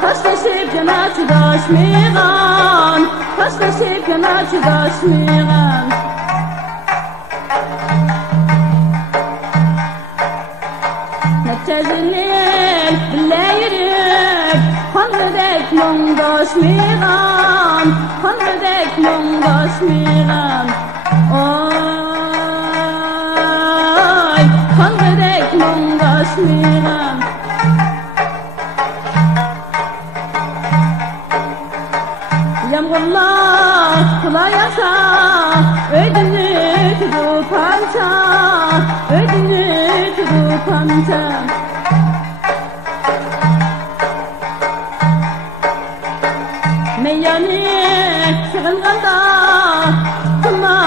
Taşlaşıp yana çudaşmıgan, taşlaşıp yana çudaşmıgan. Neçezinil bile yürüp, hanredek mungdaşmıgan, hanredek mungdaşmıgan. Oy, hanredek mungdaşmıgan. Yağmurlar kulayasa, ödünü tutupanca, ödünü tutupanca. Meyyanı sığınğanda, kıma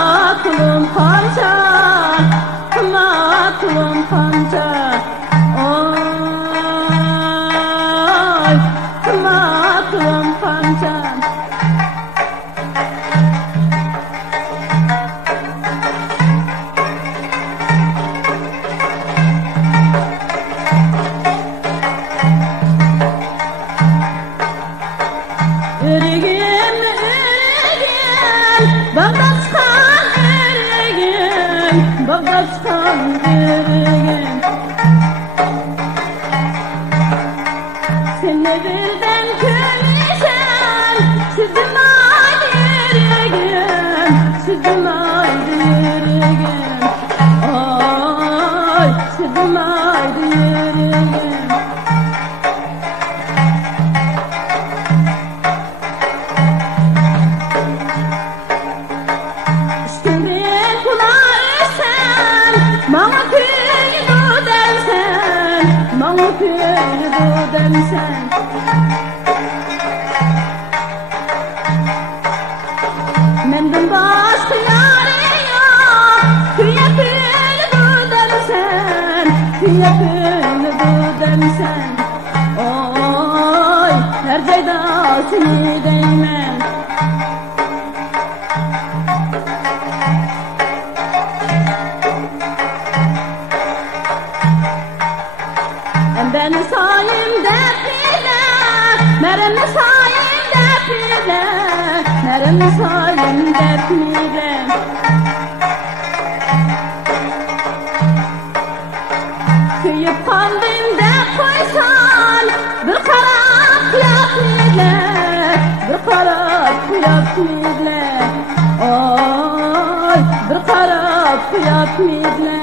kulum panca, kıma kulum panca. Oy, kıma kulum panca. Bağdat'tan ürgün, Bağdat'tan ürgün. Seni birden görmüşem, sürdüm aydı yürgün, sürdüm aydı yürgün. Ay, sürdüm aydı yürgün. Mağ köyü densen, mağ köyü densen. Menden başka yâre yok, köye köyü densen, köye köyü densen. Oy, her cayda seni değmen. Ben sayım depile, merem sayım depile, merem sayım depile. Kıyıp kandım de koysan, bir karap yapmile, bir karap yapmile. Oy, bir karap yapmile.